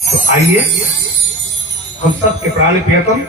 तो आइए हम सब के प्राण प्रियतम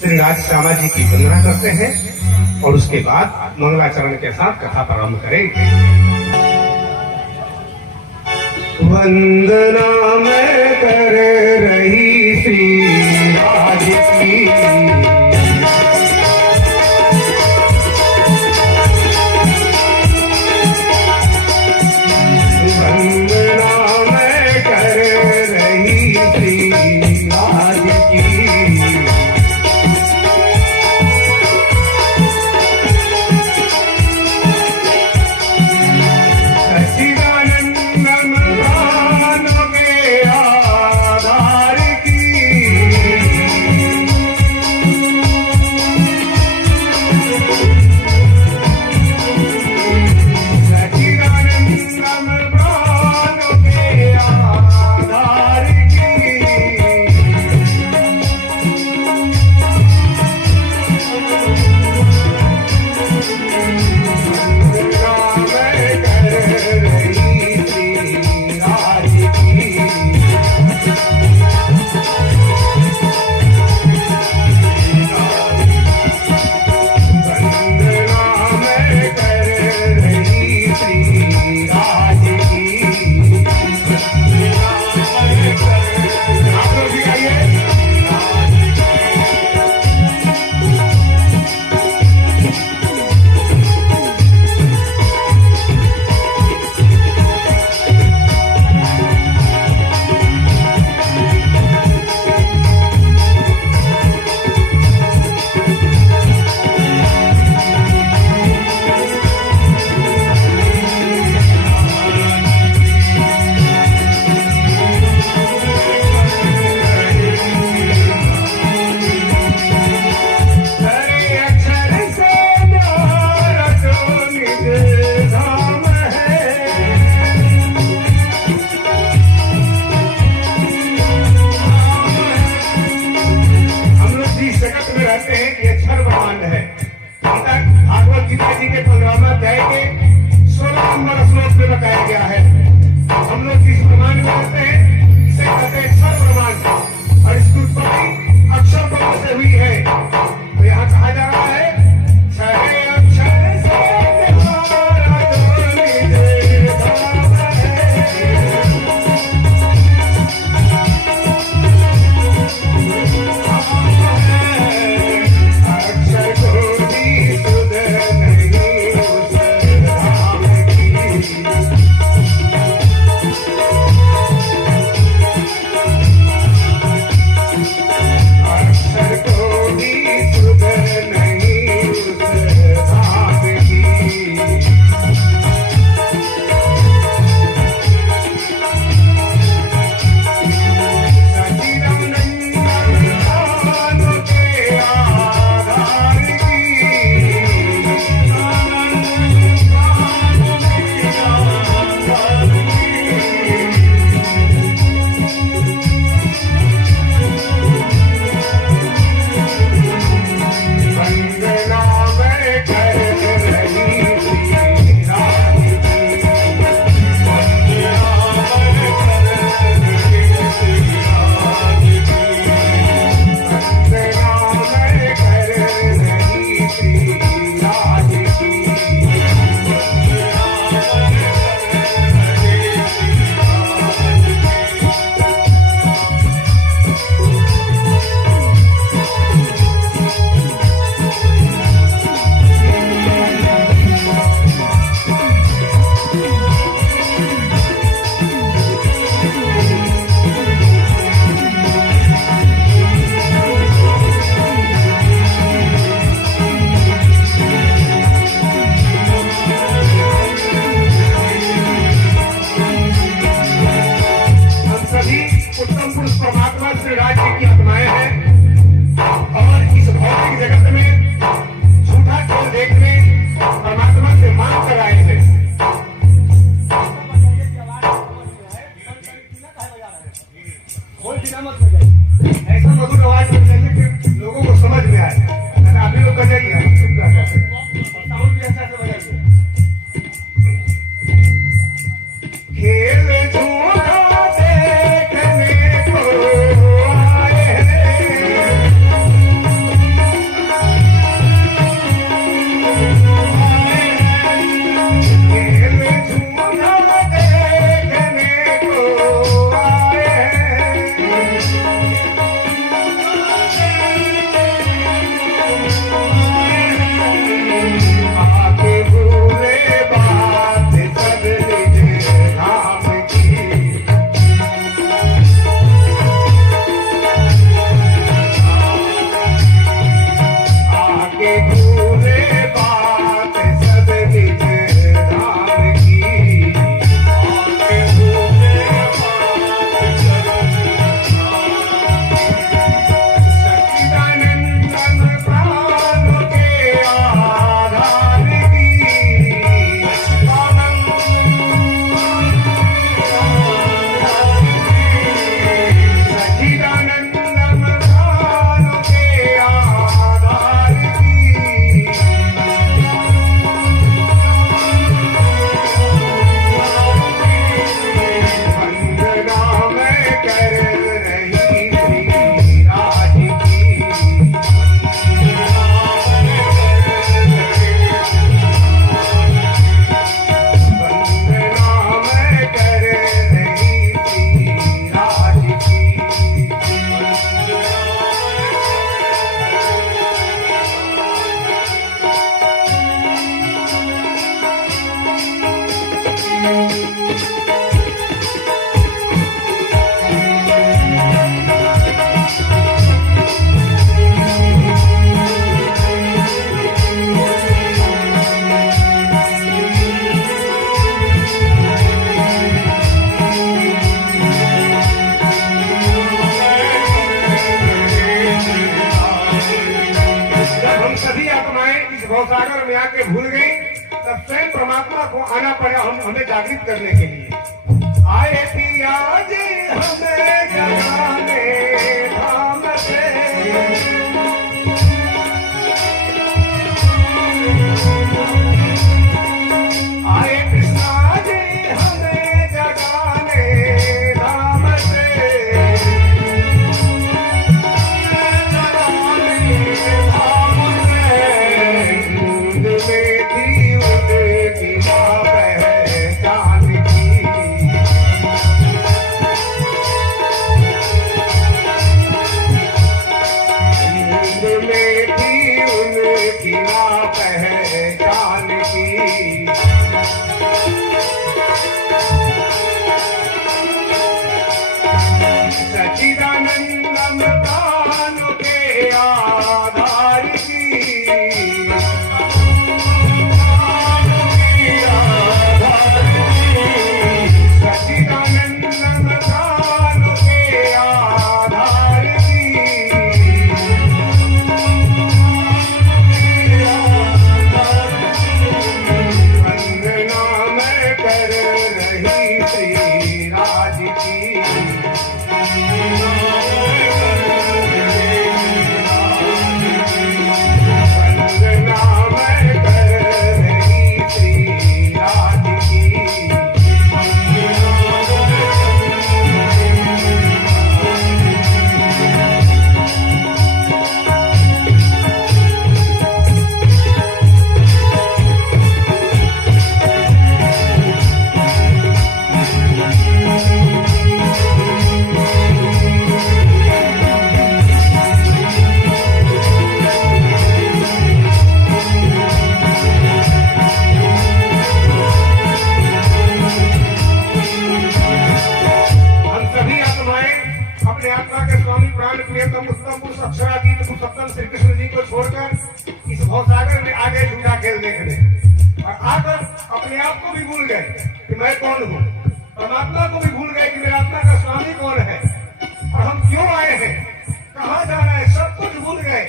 श्री राज श्यामा जी की वंदना करते हैं और उसके बाद मंगलाचरण के साथ कथा प्रारंभ करेंगे। वंदना मैं कर रही श्री राज की, खेल झूठा देखने को भवसागर में आके भूल गई, तब स्वयं परमात्मा को आना पड़ा हमें जागृत करने के लिए। आए पिया जी हमें जगाने धाम से, आए कृष्णा जी हमें जगाने धाम से, नींद में थी उनकी ना पहचान की, नींद में थी उनकी ना पहचान की। सच्चिदानंदम प्राण के आधार की, सच्चिदानंदम प्राण के आधार की, वंदना मैं कर रही श्री राज की। अपने आत्मा के स्वामी प्राण प्रियतम उत्तम पुरुष अक्षरातीत पुरुषोत्तम श्री कृष्ण जी को छोड़कर इस भवसागर में आगे झूठा खेल देखने और आकर अपने आप को भी भूल गए कि मैं कौन हूँ, परमात्मा को भी भूल गए कि मेरा आत्मा का स्वामी कौन है और हम क्यों आए हैं, कहाँ जाना है, सब कुछ भूल गए।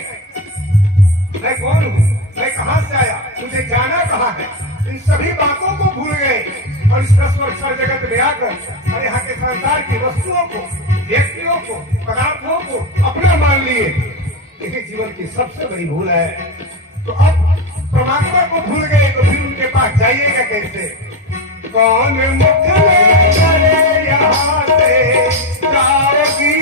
मैं कौन हूँ, मैं कहाँ से आया, मुझे जाना कहाँ है, इन सभी बातों को भूल गए और इस रसवर्षा जगत में आकर और यहाँ के संसार की वस्तुओं को, व्यक्तियों को, पदार्थों को अपना मान लिए। यही जीवन की सबसे बड़ी भूल है। तो अब परमात्मा को भूल गए तो फिर उनके पास जाइएगा कैसे? कौन मुख ले चले यहाँ से जाओगी,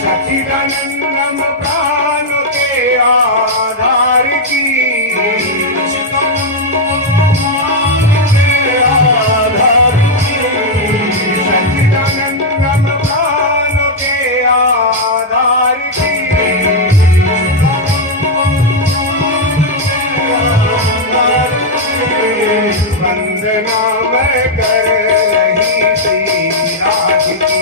सच्चिदानंदम प्राण के आधार की, सच्चिदानंदम प्राण के आधार की, वंदना मैं कर रही श्री राज की।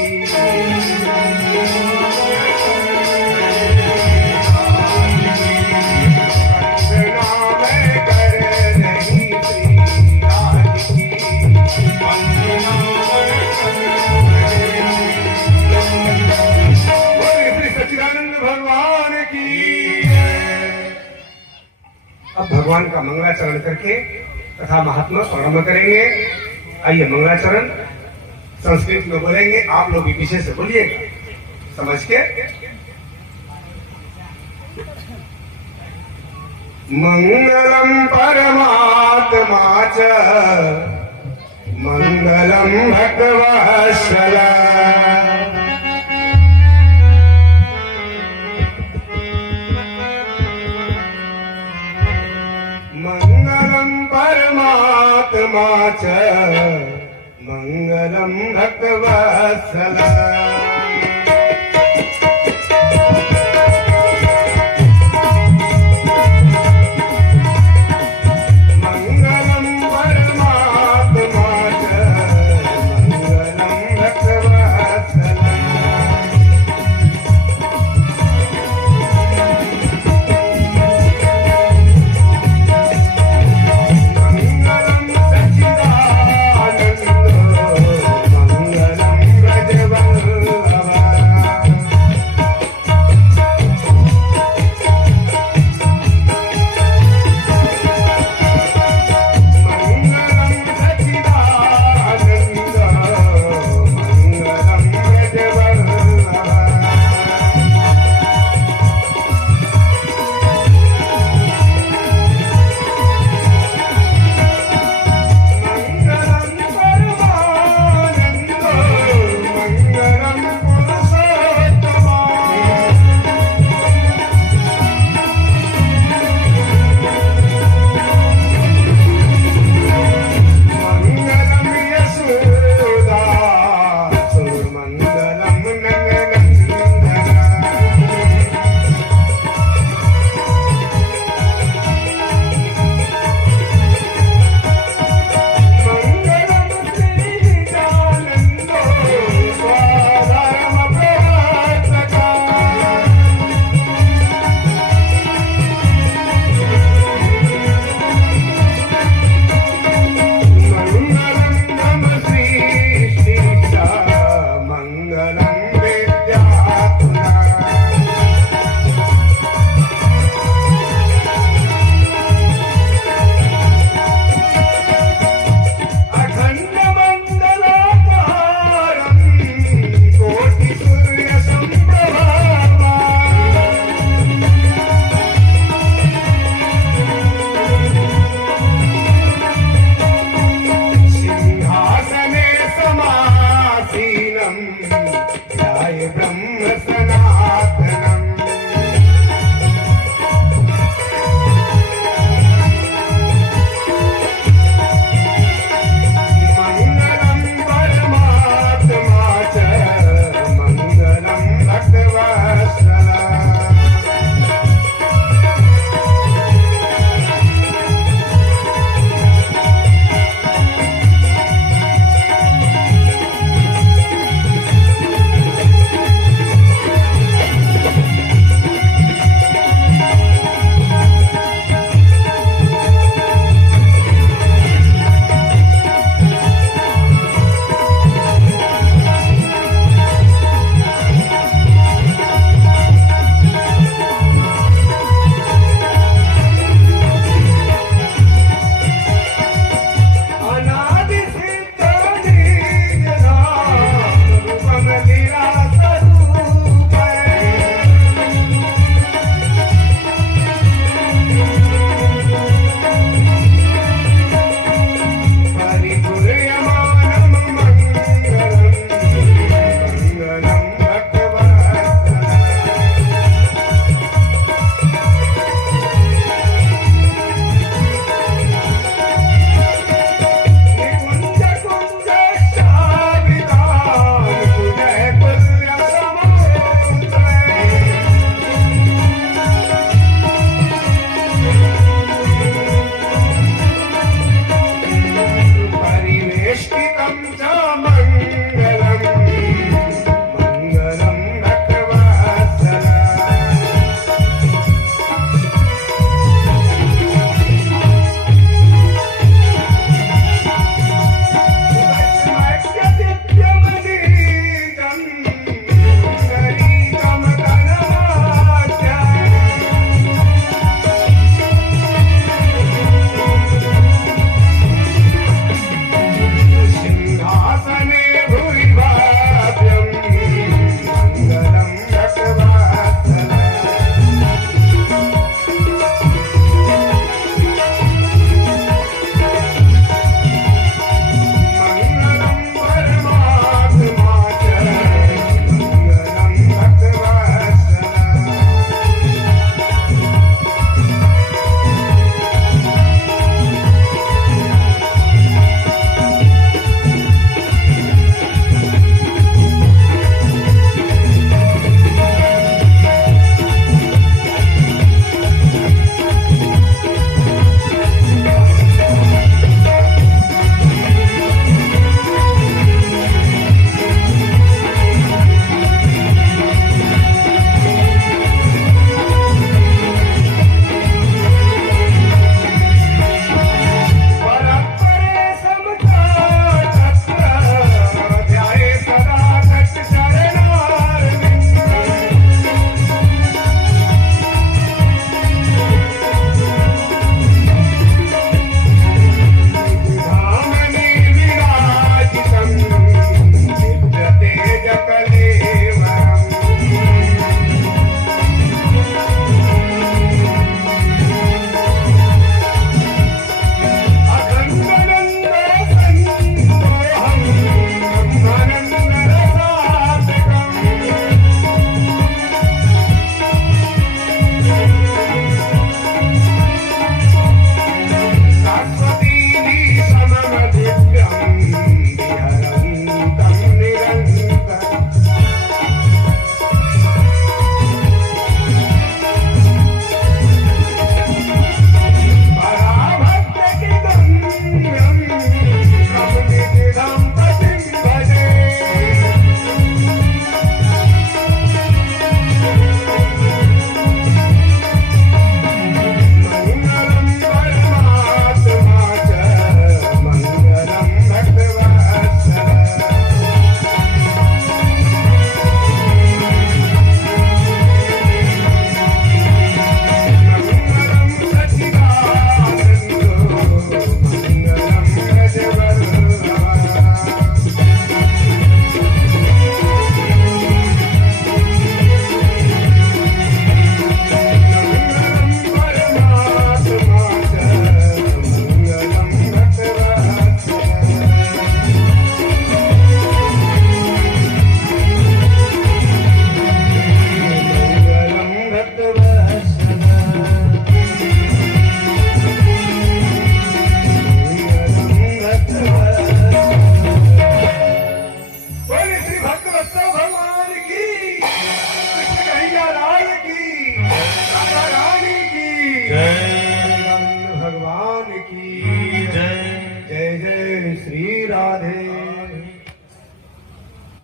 अब भगवान का मंगलाचरण करके तथा महात्मा प्रारंभ करेंगे। आइए मंगलाचरण संस्कृत में बोलेंगे, आप लोग भी पीछे से बोलिएगा समझ के। मंगलम परमात्मा च मंगलम भक्तवत्सल, मंगलम परमात्मा च मंगलम भक्तवत्सला